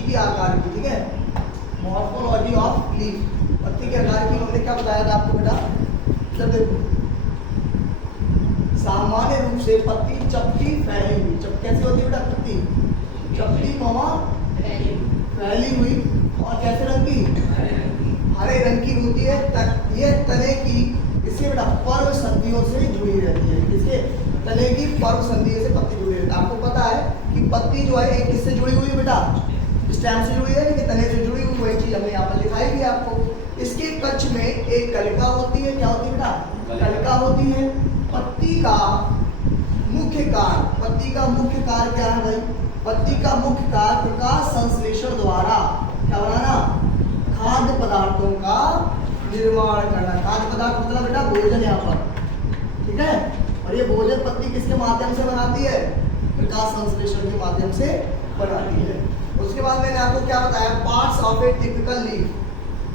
पत्ती की आकार की, ठीक है, मॉर्फोलॉजी ऑफ लीफ, पत्ती के आकार की हमने क्या बताया था आपको बेटा, जब देखो सामान्य रूप से पत्ती चपटी फैली हुई, कैसी होती है बेटा पत्ती, चपटी मामा फैली हुई, और कैसे रंग की, हरे रंग की होती है। ये तने की इसके बेटा पर्व संधियों से जुड़ी रहती है, इसके तने की पर्व संधियों से पत्ती जुड़ी रहती है। आपको पता है कि पत्ती जो है एक किससे जुड़ी हुई है बेटा, स्टेम से जुड़ी है कि तने से जुड़ी हुई, वही चीज हमने यहाँ पर दिखाई भी आपको। इसके कक्ष में एक कलिका होती है, क्या होती है बेटा, कलिका होती है। पत्ती का मुख्य कार्य, पत्ती का मुख्य कार्य क्या है भाई, पत्ती का मुख्य कार्य प्रकाश संश्लेषण द्वारा क्या बनाना, खाद्य पदार्थों का निर्माण करना। खाद्य पदार्थ मतलब बेटा भोजन यहाँ पर, ठीक है, और ये भोजन पत्ती किसके माध्यम से बनाती है, प्रकाश संश्लेषण के माध्यम से बनाती है। उसके बाद मैंने आपको क्या बताया, parts of a typical leaf,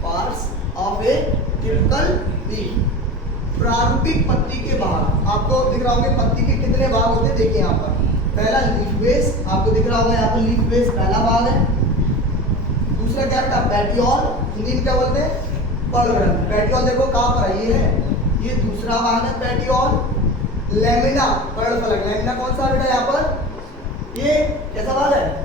parts of a typical leaf, प्रारूपिक पत्ती के भाग। आपको दिख रहा होगा पत्ती के कितने भाग होते हैं, देखिए यहाँ पर पहला लीफ बेस, आपको दिख रहा होगा यहाँ पर लीफ बेस पहला भाग है। दूसरा क्या था, पेटियोल, हिंदी में क्या बोलते हैं, पर्णरंध्र। पेटियोल देखो कहाँ पर है, ये है, ये दूसरा भाग है पेटियोल। लेमिना, पर्णफलक, लेमिना कौन सा बेटा यहाँ पर, ये कैसा भाग है,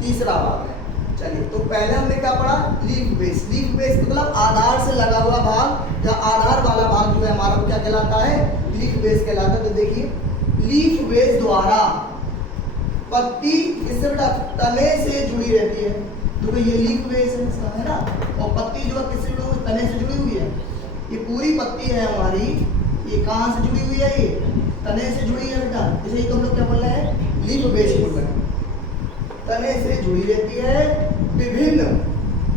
तीसरा भाग है। चलिए तो पहले हमने क्या पढ़ा, लीफ बेस। लीफ बेस मतलब आधार से लगा हुआ भाग या आधार वाला भाग जो है हमारा क्या कहलाता है, लीफ बेस कहलाता है। तो देखिए लीफ बेस द्वारा पत्ती इससे बेटा तने से जुड़ी रहती है, तो ये लीफ बेस है ना, और पत्ती जो है किससे जुड़ी हुई, तने से जुड़ी हुई है। ये पूरी पत्ती है हमारी, ये कहाँ से जुड़ी हुई है, ये तने से जुड़ी है बेटा, इसे तो हम लोग क्या बोल रहे हैं, लीफ बेस बोल रहे हैं। तने से जुड़ी रहती है। विभिन्न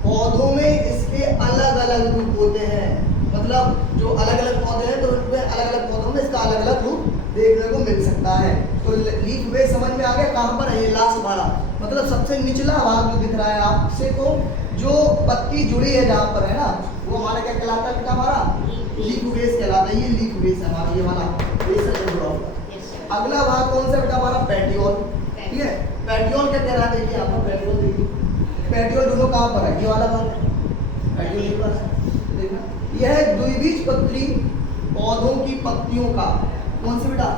पौधों में इसके अलग अलग रूप होते हैं, मतलब जो अलग अलग पौधे हैं तो उनमें अलग अलग पौधों में इसका अलग अलग रूप देखने को मिल सकता है। तो लीफ बेस समझ में आ गया, कहाँ पर है, लास्ट वाला, मतलब सबसे निचला भाग जो दिख रहा है आपसे को, जो पत्ती जुड़ी है जहाँ पर है ना, वो हमारा क्या कहलाता है बेटा, हमारा लीफ बेस कहलाता है। ये लीफ बेस है हमारा, ये वाला बेस है। अगला भाग कौन सा बेटा, हमारा पेटियोल, ठीक है। पेटियोल क्या कह रहा है, देखिए यहाँ पर पेटियोल देखिए, पेटियोल दोनों कहाँ पर है, ये वाला भाग है, पेटियोल के पास है, देखना। यह द्विबीजपत्री पौधों की पत्तियों का, कौन सी बेटा,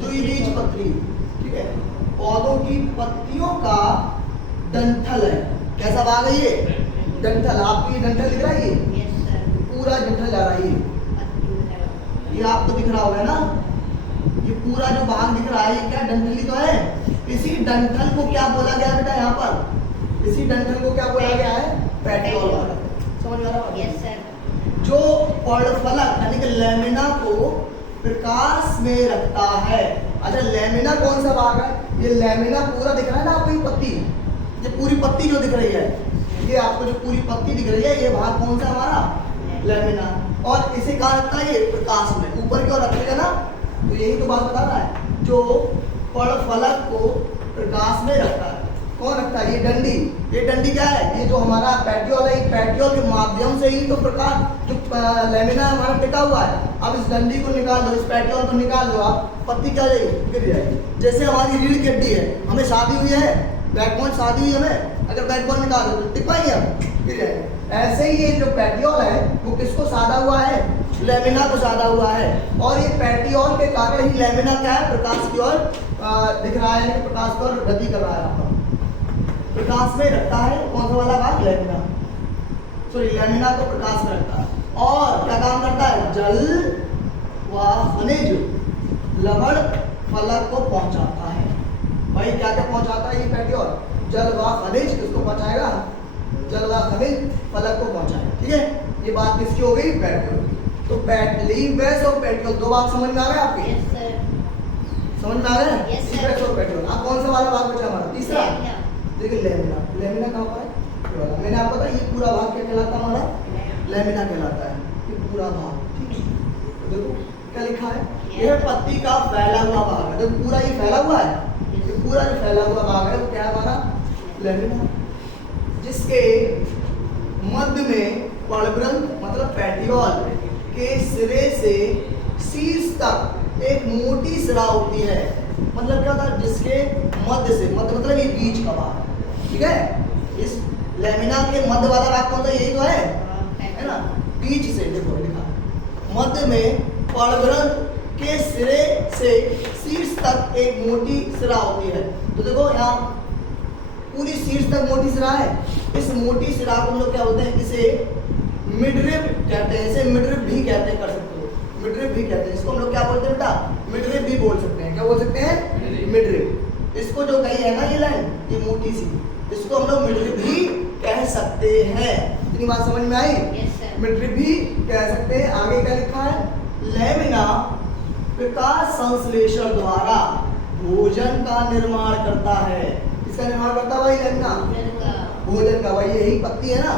द्विबीजपत्री, ठीक है, पौधों की पत्तियों का डंठल है। कैसा भाग है ये, डंठल, आपको ये डंठल दिख रहा है, ये पूरा डंठल जा रहा है, ये आपको दिख रहा होगा ना, ये पूरा जो भाग दिख रहा है ये क्या डंठल ही तो है। इसी डंठल को क्या बोला गया बेटा, यहाँ पर इसी डंठल को क्या बोला गया है, पेटियोल वाला, समझ में आ रहा है। Yes sir. जो पर्णफलक यानी कि लेमिना को प्रकाश में रखता है। अच्छा लेमिना कौन सा भाग है, ये लेमिना पूरा दिख रहा है ना आपको, ये पत्ती, ये पूरी पत्ती जो दिख रही है, ये आपको जो पूरी पत्ती दिख रही है, ये भाग कौन सा हमारा, लेमिना। और इसे कहाँ रखता है, ये प्रकाश में, ऊपर की ओर रखेगा ना, तो यही तो बात बता रहा है, जो पर्णफलक को प्रकाश में रखता है। कौन रखता है, ये डंडी, ये डंडी क्या है, ये जो हमारा पेटियोल है, पेटियोल के माध्यम से ही तो प्रकाश जो लेमिना हमारा टिका हुआ है। अब इस डंडी को निकाल दो, इस पेटियोल को निकाल दो, आप पत्ती क्या जाएगी, गिर जाएगी। जैसे हमारी रीढ़ की हड्डी है, हमें शादी हुई है, बैकबोन शादी हुई हमें, अगर बैकबोन निकाल दो तो टिक पाएंगे हम, गिर जाएंगे। ऐसे ही ये जो पेटियोल है वो किसको साधा हुआ है, लेमिना को साधा हुआ है। और ये पेटियोल के कारण ही लेमिना क्या है, प्रकाश की ओर दिख रहा है, प्रकाश की ओर गति कर रहा है, प्रकाश में रखता है। कौन सा वाला भाग, लेमिना, सॉरी लेमिना को प्रकाश में रखता है। और क्या काम करता है, जल व खनिज लवण फलक को पहुंचाता है। भाई क्या क्या पहुंचाता है ये पेटियोल, जल व खनिज, किसको पहुंचाएगा, जल व खनिज फलक को पहुंचाएगा, ठीक है। ये बात किसकी हो गई, पेटियोल की। तो लीफ बेस और पेटियोल दो बात समझ में आ गए आपके, यस सर, समझ में आ गए, यस लीफ बेस और पेटियोल। अब कौन सा वाला भाग बचा हमारा, तीसरा, देखिए लेमिना। लेमिना कहाँ पर है, मैंने आपको बताया ये पूरा भाग क्या कहलाता है, हमारा लेमिना कहलाता है, ये पूरा भाग, ठीक है। तो देखो क्या लिखा है, यह पत्ती का फैला हुआ भाग है, देखो पूरा ये फैला हुआ है, ये पूरा जो फैला हुआ भाग है वो क्या है हमारा, लेमिना, जिसके मध्य में पर्णग्रंथ मतलब पेटियोल के सिरे से शीर्ष तक एक मोटी सिरा होती है। मतलब क्या था, जिसके मध्य से, मध्य मतलब ये बीच का भाग, ठीक है, इस लेमिना के मध्य वाला भाग कौन सा, यही तो है ना। बीच से देखो लिखा, मध्य में पर्णग्रंथ के सिरे से शीर्ष तक एक मोटी सिरा होती है। तो देखो यहाँ पूरी शीर्ष तक मोटी सिरा है। इस मोटी सिरा को हम लोग क्या बोलते हैं, इसे मिडरिब कहते हैं, इसे मिडरिब भी कहते हैं, कर सकते हो, मिडरिब भी कहते हैं। इसको हम लोग क्या बोलते हैं बेटा, मिडरिब भी बोल सकते हैं। क्या बोल सकते हैं, मिडरिब। इसको जो कही है ना ये लाइन, ये मोटी सी, इसको हम लोग मिडरिब भी कह सकते हैं। इतनी बात समझ में आई? मिडरिब भी कह सकते हैं। आगे क्या लिखा है, लेमिना प्रकाश संश्लेषण द्वारा भोजन का निर्माण करता है। इसका निर्माण करता है भाई लेमिना, भोजन का। भाई यही पत्ती है ना,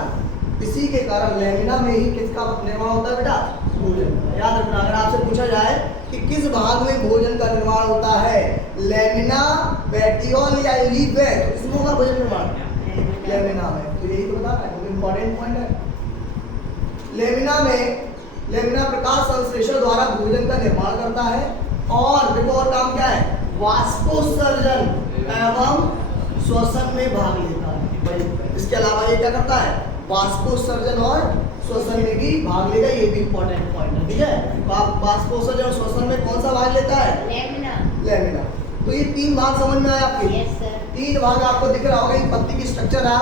इसी के कारण लेमिना में ही किसका निर्माण होता है बेटा, भोजन का। याद रखना, अगर आपसे पूछा जाए कि किस भाग में भोजन का निर्माण होता है, लेमिना, पेटियोल या लीफ है, तो इसमें होगा भोजन निर्माण लेमिना में। तो यही तो बताना है, इंपॉर्टेंट पॉइंट है। लेमिना प्रकाश संश्लेषण द्वारा भोजन का निर्माण करता है। और देखो और काम क्या है, वाष्पोत्सर्जन एवं श्वसन में भाग लेता है। इसके अलावा ये क्या करता है, वाष्पोत्सर्जन और श्वसन में भी भाग लेगा। ये भी इंपॉर्टेंट पॉइंट है, ठीक है। वाष्पोत्सर्जन और श्वसन में कौन सा भाग लेता है, लेमिना। तो ये तीन भाग समझ में आए आपके? तीन भाग आपको दिख रहा होगा। ये पत्ती की स्ट्रक्चर है,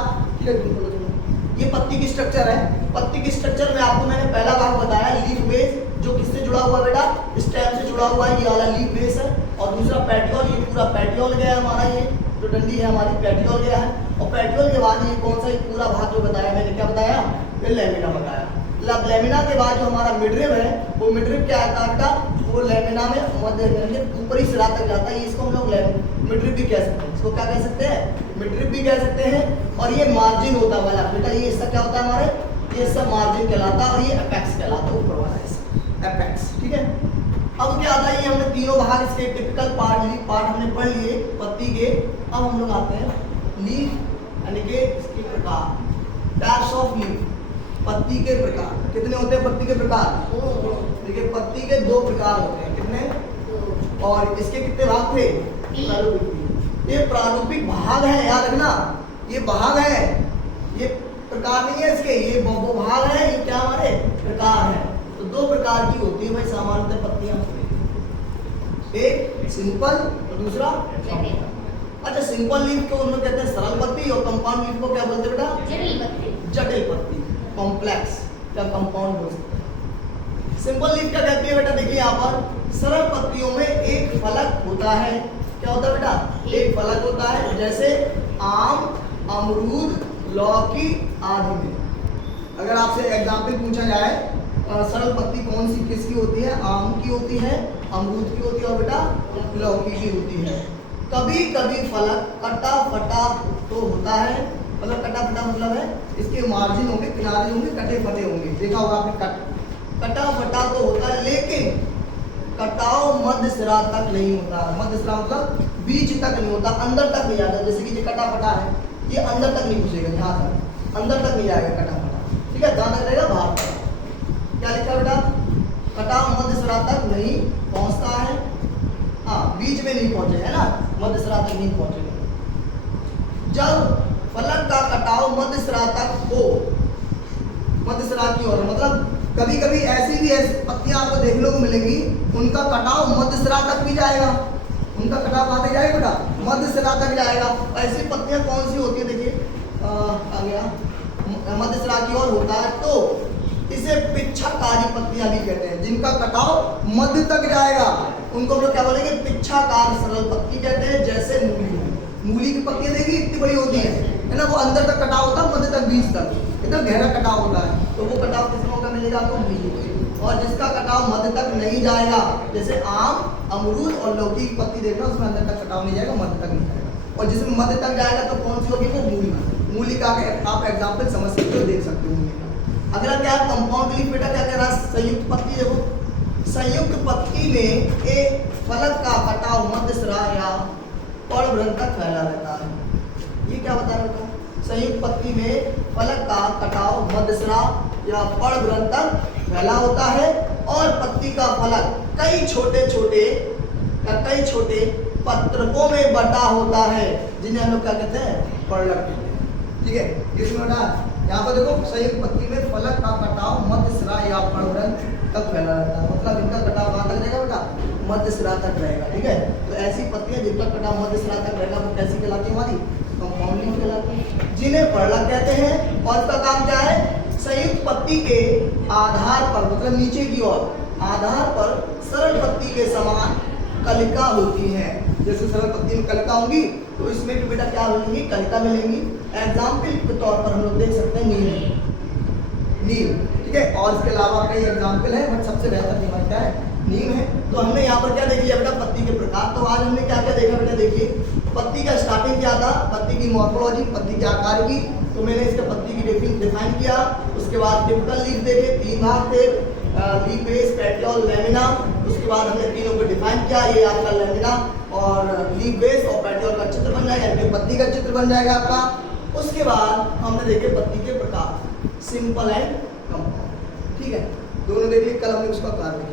ये पत्ती की स्ट्रक्चर है। पत्ती की स्ट्रक्चर में आपको मैंने पहला भाग बताया, लीफ बेस, जो किससे जुड़ा हुआ है बेटा, स्टेम से जुड़ा हुआ है, ये वाला लीफ बेस है। और दूसरा पेटियोल, ये पूरा पेटियोल गया है हमारा, ये जो डंडी है हमारी पेटियोल गया है। और पेटियोल के बाद ये कौन सा, ये पूरा भाग जो बताया मैंने, क्या बताया, फिर लेमिना बताया। लेमिना के बाद जो हमारा मिडरिब है, वो मिडरिब क्या आता है बेटा, वो लेमिना में मध्य ऊपरी सिरा तक जाता है। इसको हम लोग मिडरिब भी कह सकते हैं। इसको क्या कह सकते हैं, मिडरिब भी कह सकते हैं। और ये मार्जिन होता है वाला बेटा, ये इसका क्या होता है हमारे, ये सब मार्जिन कहलाता है। और ये एपेक्स कहलाता है, ऊपर वाला इसका एपेक्स, ठीक है। अब क्या आता है, ये हमने तीनों भाग इसके टिपिकल पार्ट, लीफ पार्ट हमने पढ़ लिए पत्ती के। अब हम लोग आते हैं लीफ यानी कि इसके प्रकार, टाइप्स ऑफ लीफ, पत्ती के प्रकार। कितने होते हैं पत्ती के प्रकार, देखिए पत्ती के दो प्रकार होते हैं। कितने, और इसके कितने भाग थे, प्रारूपिक। ये प्रारूपिक भाग है, याद रखना, ये भाग है, ये प्रकार नहीं है इसके, ये वो भाग है, ये क्या हमारे प्रकार है। तो दो प्रकार की होती है भाई सामान्यतः पत्तियां, एक सिंपल और दूसरा। अच्छा, सिंपल लीफ को हम लोग कहते हैं सरल पत्ती, और कंपाउंड लीफ को क्या बोलते हैं बेटा, जटिल पत्ती, कॉम्प्लेक्स का कंपाउंड बोल सकते हैं। सिंपल लीफ क्या कहती है बेटा, देखिए यहाँ पर सरल पत्तियों में एक फलक होता है। क्या होता है बेटा, एक फलक होता है, जैसे आम, अमरूद, लौकी आदि में। अगर आपसे एग्जाम्पल पूछा जाए, सरल पत्ती कौन सी किसकी होती है, आम की होती है, अमरूद की होती है, और बेटा लौकी की होती है। कभी कभी फलक कटा फटा तो होता है, मतलब कटा फटा मतलब है इसके मार्जिन होंगे, किनारे होंगे, कटे फटे होंगे। देखा होगा आपने, कटा फटा तो होता है, लेकिन कटाव मध्य सिरा तक नहीं होता। मध्य सिरा मतलब बीच तक नहीं होता, अंदर तक नहीं जाता। जैसे कि ये कटा फटा है, ये अंदर तक नहीं घुसेगा, यहाँ तक अंदर तक नहीं जाएगा कटा फटा, ठीक है। जहाँ तक रहेगा बाहर तक। क्या लिखा बेटा, कटाव मध्य सिरा तक नहीं पहुँचता है, हाँ बीच में नहीं पहुँचेगा, है ना, मध्य सिरा तक नहीं पहुँचेगा। जब फलक का कटाव मध्य सिरा तक हो, मध्य सिरा की ओर, मतलब कभी कभी ऐसी भी पत्तियां आपको देखने को मिलेंगी, उनका कटाव मध्य सिरा तक भी जाएगा। उनका कटाव कहाँ तक जाएगा बेटा, मध्य सिरा तक जाएगा। ऐसी पत्तियां कौन सी होती है, देखिए आ गया, मध्य सिरा की ओर होता है, तो इसे पिच्छाकारी पत्तियां भी कहते हैं, जिनका कटाव मध्य तक जाएगा। उनको हम लोग क्या बोलेंगे, पिच्छाकार सरल पत्ती कहते हैं। जैसे मूली की पत्तियां देखिए इतनी बड़ी होती है ना, वो अंदर तक कटाव होता है, मध्य तक, बीच तक, इतना गहरा कटाव होता है। तो वो कटाव किस मौका मिलेगा आपको, बीच। और जिसका कटाव मध्य तक नहीं जाएगा, जैसे आम, अमरूद और लौकी की पत्ती देखना, उसमें अंदर तक कटाव नहीं जाएगा, मध्य तक नहीं जाएगा। और जिसमें मध्य तक जाएगा तो कौन सी होगी, वो मूली। मूली का आप एग्जाम्पल समझ सकते हो, देख सकते हो मूली का। अगला क्या है, कंपाउंड लीफ बेटा क्या कह रहा है, संयुक्त पत्ती। देखो संयुक्त पत्ती में एक फलक का कटाव मध्य सिरा या पर्णवृंत तक फैला रहता है। ये क्या बता रहा था, संयुक्त पत्ती में फलक का कटाव मध्य सिरा या पर्णवृंत तक फैला होता है, और पत्ती का फलक कई छोटे छोटे पत्रकों में बटा होता है, जिन्हें हम लोग क्या कहते हैं, पर्णक कहते हैं। ठीक है, इसमें बेटा यहाँ पर देखो संयुक्त पत्ती में फलक का कटाव मध्य सिरा या पर्णरंध्र तक फैला रहता है, मतलब इनका कटाव कहाँ तक रहेगा बेटा, मध्य सिरा तक रहेगा। ठीक है, तो ऐसी पत्तियां जिनका कटाव मध्य सिरा तक रहेगा वो कैसी कहलाती है, हमारी कंपाउंड लीफ कहलाती है, जिन्हें पर्णक कहते हैं। और इसका काम क्या है, संयुक्त पत्ती के आधार पर, मतलब नीचे की ओर आधार पर सरल पत्ती के समान कलिका होती है। जैसे सरल पत्ती में कलिका होंगी तो इसमें भी बेटा क्या मिलेंगी, कलिका मिलेंगी। एग्जाम्पल के तौर पर हम लोग देख सकते हैं नीम। ठीक है, और इसके अलावा कई एग्जाम्पल है, बट सबसे बेहतर दिमाग क्या है, नीम है। तो हमने यहाँ पर क्या देख लिया बेटा, पत्ती के प्रकार। तो आज हमने क्या क्या देखा बेटा, देखिए पत्ती का स्टार्टिंग क्या था, पत्ती की मॉर्फोलॉजी, पत्ती के आकार की, तो मैंने इसके पत्ती की डिफाइन किया। उसके बाद टिपिकल लीफ देखे, 3 भाग थे, लीफ बेस, पेटियोल, लेमिना। उसके बाद हमने तीनों को डिफाइन किया, ये आपका लेमिना और लीफ बेस और पेटियोल का चित्र बन जाएगा, यानी पत्ती का चित्र बन जाएगा आपका। उसके बाद हमने देखे पत्ती के प्रकार, सिंपल एंड कंपाउंड। ठीक है, दोनों देख लिए, कल हमने उसका कार्य